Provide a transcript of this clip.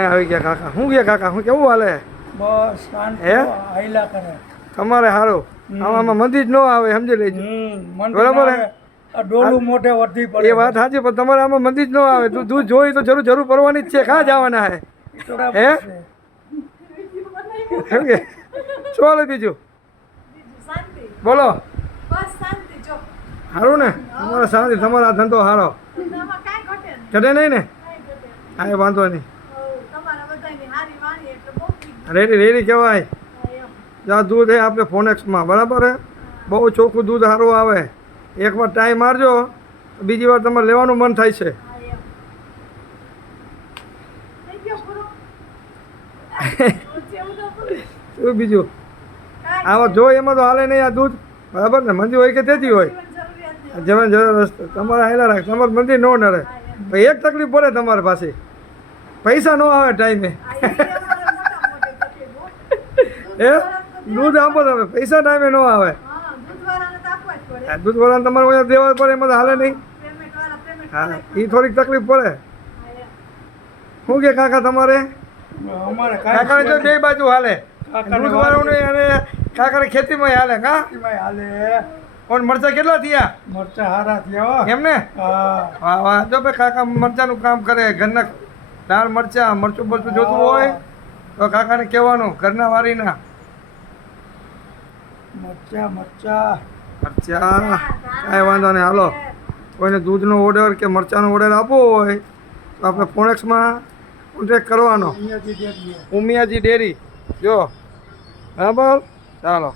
આવી ગયા કાકા. શું ગયા કાકા? શું કેવું હાલે? બસ શાંતિ હે? આયલા કરે તમારે સારું. આમાં મંદી જ ન આવે, સમજી લેજો. મને બરાબર હે? આ ડોલું મોઢે વધી પડે એ વાત સાચી, પણ તમારે આમાં મંદી જ ન આવે. દૂધ જોઈ તો જરૂર પરવાની જ છે. કાં જવાના હે? હે? એમ કે શું હાલે બીજું? બોલો. સારું ને? તમારે શાંતિ, તમારો આ ધંધો સારો ઘટે નહીં ને? હા, એ વાંધો નહીં. રેડી કહેવાય. જ્યાં દૂધ હે આપણે ફોનેક્સમાં, બરાબર હે? બહુ ચોખ્ખું દૂધ સારું આવે. એકવાર ટ્રાય મારજો, બીજી વાર તમારે લેવાનું મન થાય છે. શું બીજું? આવા જો એમાં તો હાલે નહીં આ દૂધ, બરાબર ને? મંદી હોય કે તેજી હોય, જવાન જરૂર રસ્તો તમારે હાલ્યા રાખ. તમારે મંદી ન નડે. ભાઈ એક તકલીફ પડે તમારી પાસે, પૈસા ન આવે ટાઈમે. એ દૂધ આપો તમે, પૈસા ટાઈમે ન આવે. દૂધવાળાને તમારે અહીંયા દેવા પડે, એમાં તો હાલે નહીં. હા, એ થોડીક તકલીફ પડે. શું કે કાકા તમારે? કાકાને તો બે બાજુ હાલે, દૂધવાળાને અને કાકાને ખેતીમાં હાલે. કા હાલે પણ મરચા કેટલા થયા? મરચા હારા થયા એમને? વાહ વાહ. જો ભાઈ કાકા મરચાનું કામ કરે, ઘરના દાળ મરચું બરચું જોતું હોય તો કાકાને કહેવાનું, ઘરના વારીના મરચા કાંઈ વાંધો નહીં. હાલો, કોઈને દૂધનો ઓર્ડર કે મરચાંનો ઓર્ડર આપવો હોય તો આપણે ફોનેક્સમાં કોન્ટેક કરવાનો. ઉમિયાજી ડેરી જો, બરાબર? ચાલો.